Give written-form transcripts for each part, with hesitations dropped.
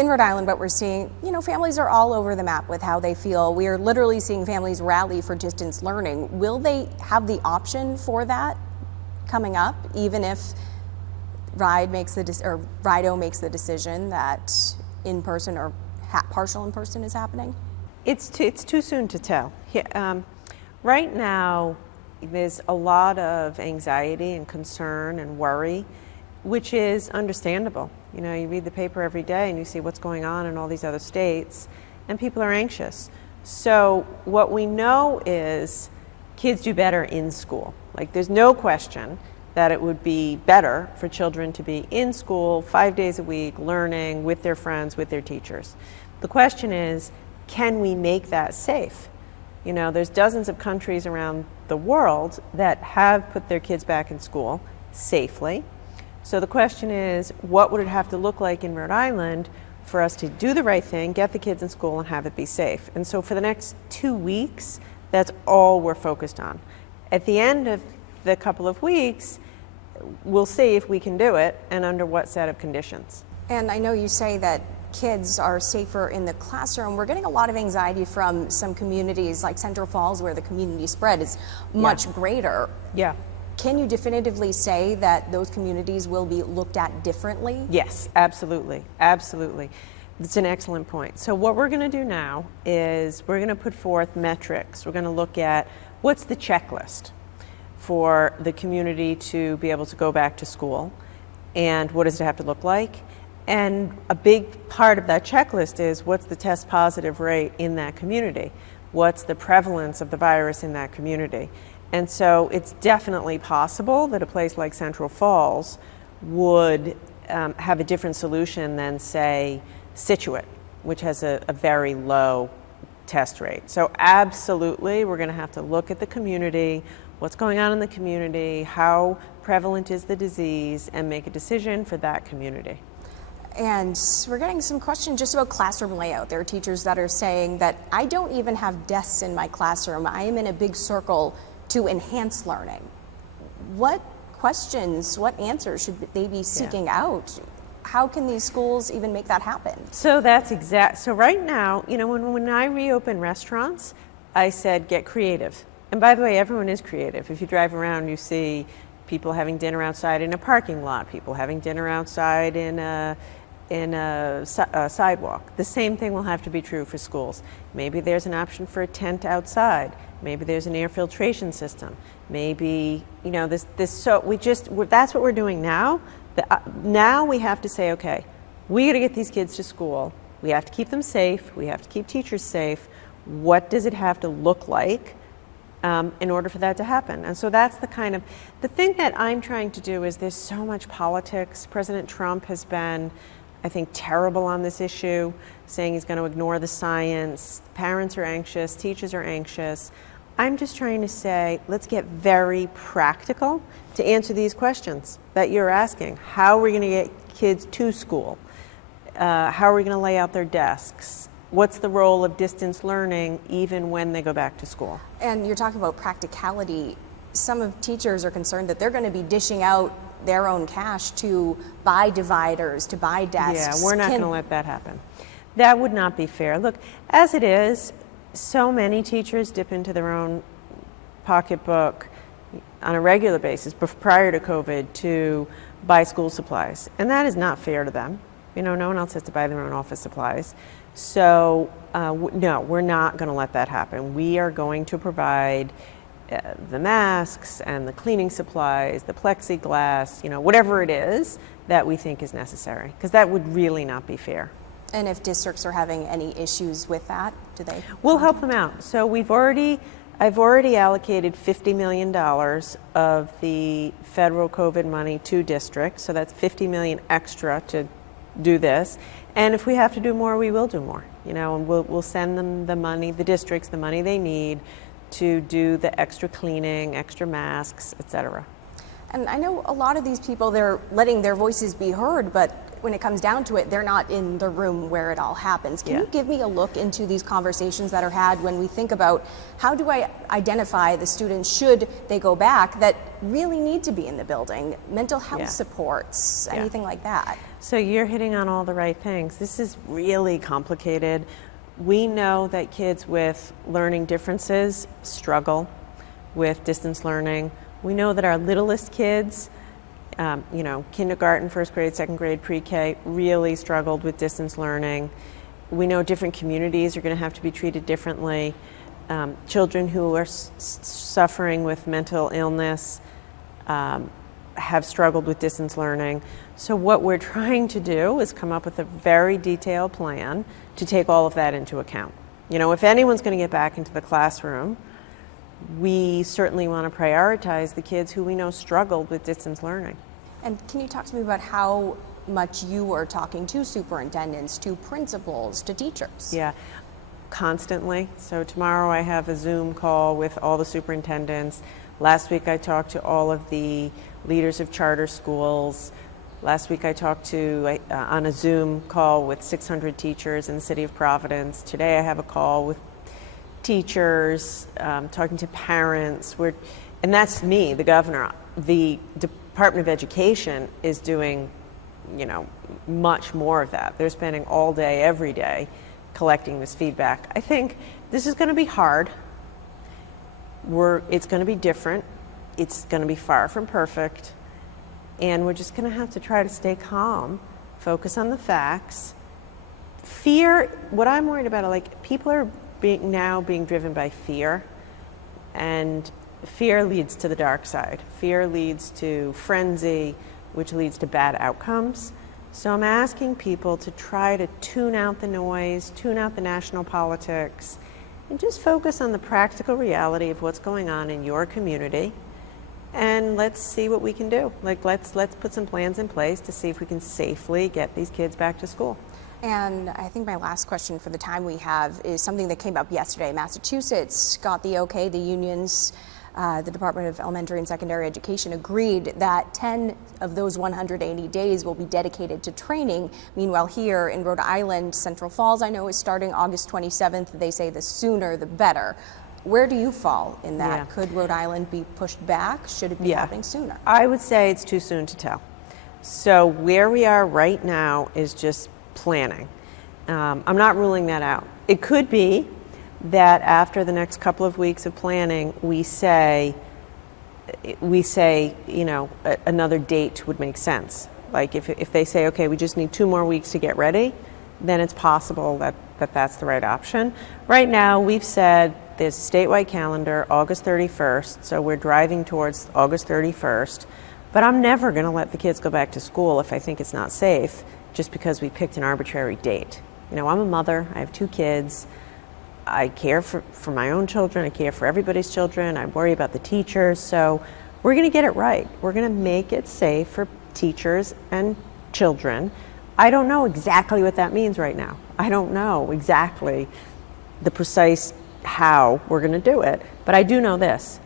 in Rhode Island, what we're seeing, families are all over the map with how they feel. We are literally seeing families rally for distance learning. Will they have the option for that coming up, even if RIDO makes the decision that in-person or partial in-person is happening? It's too soon to tell. Right now, there's a lot of anxiety and concern and worry, which is understandable. You read the paper every day and you see what's going on in all these other states, and people are anxious. So what we know is kids do better in school. Like, there's no question that it would be better for children to be in school 5 days a week, learning with their friends, with their teachers. The question is, can we make that safe? There's dozens of countries around the world that have put their kids back in school safely. So the question is, what would it have to look like in Rhode Island for us to do the right thing, get the kids in school, and have it be safe? And so for the next 2 weeks, that's all we're focused on. At the end of the couple of weeks, we'll see if we can do it and under what set of conditions. And I know you say that kids are safer in the classroom. We're getting a lot of anxiety from some communities like Central Falls, where the community spread is much greater. Yeah. Can you definitively say that those communities will be looked at differently? Yes, absolutely. Absolutely. It's an excellent point. So what we're going to do now is we're going to put forth metrics. We're going to look at what's the checklist for the community to be able to go back to school, and what does it have to look like? And a big part of that checklist is, what's the test positive rate in that community? What's the prevalence of the virus in that community? And so it's definitely possible that a place like Central Falls would have a different solution than, say, Scituate, which has a very low test rate. So absolutely, we're going to have to look at the community, what's going on in the community, how prevalent is the disease, and make a decision for that community. And we're getting some questions just about classroom layout. There are teachers that are saying that I don't even have desks in my classroom. I am in a big circle to enhance learning. What questions, what answers should they be seeking out? How can these schools even make that happen? So so right now, when I reopen restaurants, I said, get creative. And by the way, everyone is creative. If you drive around, you see people having dinner outside in a parking lot, people having dinner outside in a sidewalk. The same thing will have to be true for schools. Maybe there's an option for a tent outside. Maybe there's an air filtration system. Maybe, that's what we're doing now. Now we have to say, okay, we got to get these kids to school. We have to keep them safe. We have to keep teachers safe. What does it have to look like in order for that to happen? And so that's the thing that I'm trying to do is, there's so much politics. President Trump has been, I think, terrible on this issue, saying he's going to ignore the science. Parents are anxious, teachers are anxious. I'm just trying to say, let's get very practical to answer these questions that you're asking. How are we going to get kids to school? How are we going to lay out their desks? What's the role of distance learning even when they go back to school? And you're talking about practicality. Some of teachers are concerned that they're going to be dishing out their own cash to buy dividers, to buy desks. Yeah, we're not going to let that happen. That would not be fair. Look, as it is, so many teachers dip into their own pocketbook on a regular basis prior to COVID to buy school supplies. And that is not fair to them. No one else has to buy their own office supplies. So no, we're not going to let that happen. We are going to provide the masks and the cleaning supplies, the plexiglass, whatever it is that we think is necessary, because that would really not be fair. And if districts are having any issues with that, do they? We'll help them out. So I've already allocated $50 million of the federal COVID money to districts. So that's $50 million extra to do this. And if we have to do more, we will do more. And we'll send them the money, the districts, the money they need to do the extra cleaning, extra masks, etc. And I know a lot of these people, they're letting their voices be heard, but when it comes down to it, they're not in the room where it all happens. Can you give me a look into these conversations that are had when we think about how do I identify the students, should they go back, that really need to be in the building? Mental health supports, anything like that. So you're hitting on all the right things. This is really complicated. We know that kids with learning differences struggle with distance learning. We know that our littlest kids, kindergarten, first grade, second grade, pre-K, really struggled with distance learning. We know different communities are going to have to be treated differently. Children who are suffering with mental illness have struggled with distance learning. So what we're trying to do is come up with a very detailed plan to take all of that into account. If anyone's going to get back into the classroom, we certainly want to prioritize the kids who we know struggled with distance learning. And can you talk to me about how much you are talking to superintendents, to principals, to teachers? Yeah, constantly. So tomorrow I have a Zoom call with all the superintendents. Last week I talked to all of the leaders of charter schools. Last week I talked to, on a Zoom call with 600 teachers in the city of Providence. Today I have a call with teachers, talking to parents. And that's me, the governor. The Department of Education is doing, much more of that. They're spending all day, every day, collecting this feedback. I think this is going to be hard. It's going to be different. It's going to be far from perfect. And we're just going to have to try to stay calm, focus on the facts. Fear, what I'm worried about, people are now being driven by fear, and fear leads to the dark side. Fear leads to frenzy, which leads to bad outcomes. So I'm asking people to try to tune out the noise, tune out the national politics, and just focus on the practical reality of what's going on in your community. And let's see what we can do. Let's put some plans in place to see if we can safely get these kids back to school. And I think my last question for the time we have is something that came up yesterday. Massachusetts got the okay. The unions, the Department of Elementary and Secondary Education, agreed that 10 of those 180 days will be dedicated to training. Meanwhile, here in Rhode Island, Central Falls, I know, is starting August 27th. They say the sooner the better. Where do you fall in that? Yeah. Could Rhode Island be pushed back? Should it be happening sooner? I would say it's too soon to tell. So where we are right now is just planning. I'm not ruling that out. It could be that after the next couple of weeks of planning, we say, another date would make sense. Like if they say, okay, we just need 2 more weeks to get ready, then it's possible that that's the right option. Right now, we've said there's a statewide calendar, August 31st, so we're driving towards August 31st. But I'm never going to let the kids go back to school if I think it's not safe, just because we picked an arbitrary date. I'm a mother, I have 2 kids. I care for my own children, I care for everybody's children, I worry about the teachers, so we're going to get it right. We're going to make it safe for teachers and children. I don't know exactly what that means right now. I don't know exactly the precise how we're going to do it, but I do know this.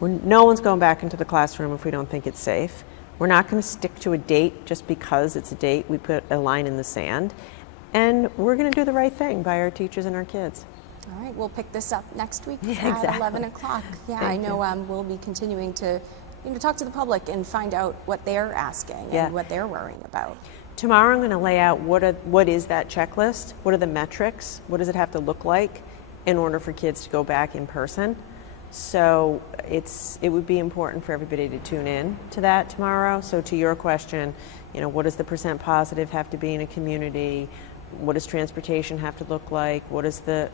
No one's going back into the classroom if we don't think it's safe. We're not going to stick to a date just because it's a date. We put a line in the sand, and we're going to do the right thing by our teachers and our kids. All right, we'll pick this up next week Exactly. at 11 o'clock. Yeah, Thank I know we'll be continuing to talk to the public and find out what they're asking and what they're worrying about. Tomorrow I'm going to lay out what is that checklist, what are the metrics, what does it have to look like in order for kids to go back in person. So it would be important for everybody to tune in to that tomorrow. So to your question, what does the % positive have to be in a community? What does transportation have to look like? What does the,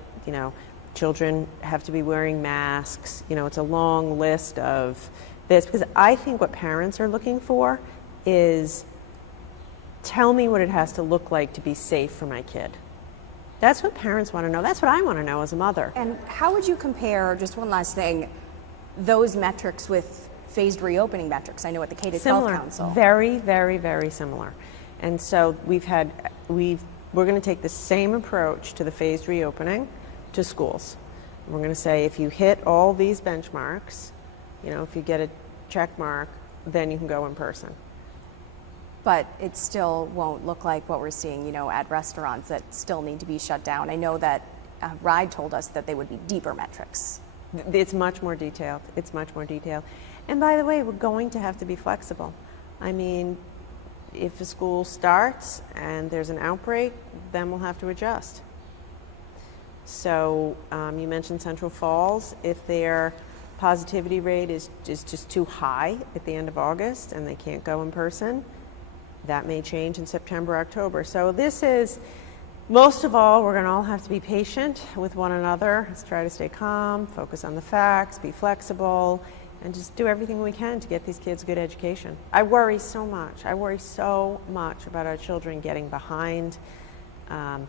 children have to be wearing masks? It's a long list of this, because I think what parents are looking for is, tell me what it has to look like to be safe for my kid. That's what parents want to know. That's what I want to know as a mother. And how would you compare, just one last thing, those metrics with phased reopening metrics? I know at the K-12 Council. Very, very, very similar. And so we're going to take the same approach to the phased reopening to schools. We're going to say, if you hit all these benchmarks, if you get a check mark, then you can go in person. but it still won't look like what we're seeing, you know, at restaurants that still need to be shut down. I know that RIDE told us that they would be deeper metrics. It's much more detailed. It's much more detailed. And by the way, we're going to have to be flexible. I mean, if a school starts and there's an outbreak, then we'll have to adjust. So you mentioned Central Falls. If their positivity rate is just too high at the end of August and they can't go in person, that may change in September, October. So this is, most of all, we're going to all have to be patient with one another. Let's try to stay calm, focus on the facts, be flexible, and just do everything we can to get these kids good education. I worry so much. I worry so much about our children getting behind,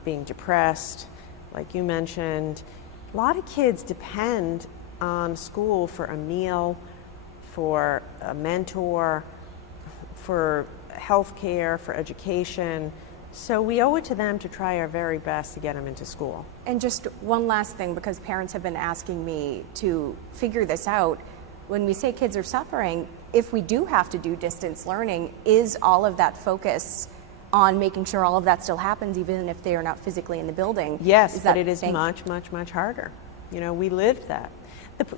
being depressed. Like you mentioned, a lot of kids depend on school for a meal, for a mentor, for health care, for education. So we owe it to them to try our very best to get them into school. And just one last thing, because parents have been asking me to figure this out. When we say kids are suffering, if we do have to do distance learning, is all of that focus on making sure all of that still happens, even if they are not physically in the building? Yes, but it is much, much, much harder. You know, we lived that.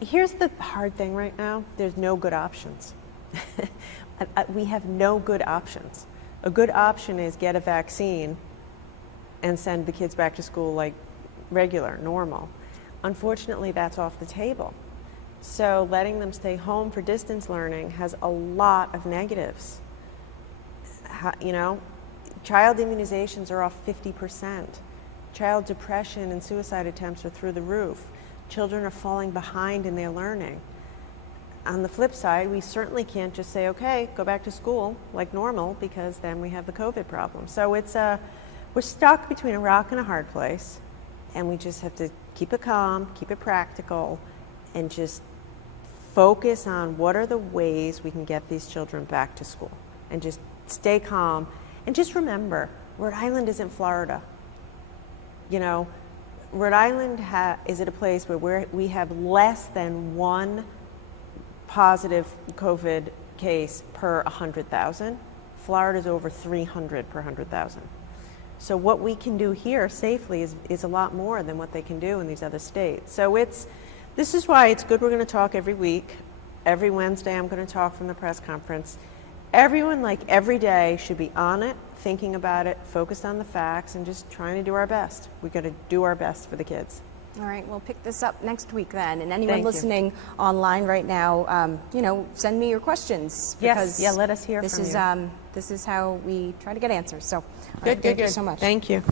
Here's the hard thing right now. There's no good options. We have no good options. A good option is get a vaccine and send the kids back to school like regular, normal. Unfortunately, that's off the table. So letting them stay home for distance learning has a lot of negatives. You know, child immunizations are off 50%. Child depression and suicide attempts are through the roof. Children are falling behind in their learning. On the flip side, we certainly can't just say, okay, go back to school like normal, because then we have the COVID problem. So it's we're stuck between a rock and a hard place, and we just have to keep it calm, keep it practical, and just focus on what are the ways we can get these children back to school, and just stay calm. And just remember, Rhode Island isn't Florida. You know, Rhode Island is at a place where we have less than one positive COVID case per 100,000. Florida's over 300 per 100,000. So what we can do here safely is a lot more than what they can do in these other states. So this is why it's good we're going to talk every week. Every Wednesday I'm going to talk from the press conference. Everyone, like every day, should be on it, thinking about it, focused on the facts, and just trying to do our best. We've got to do our best for the kids. All right, we'll pick this up next week then. And anyone listening online right now, you know, send me your questions. Yes, yeah, let us hear from you. This is how we try to get answers. So, Good, thank you so much. Thank you.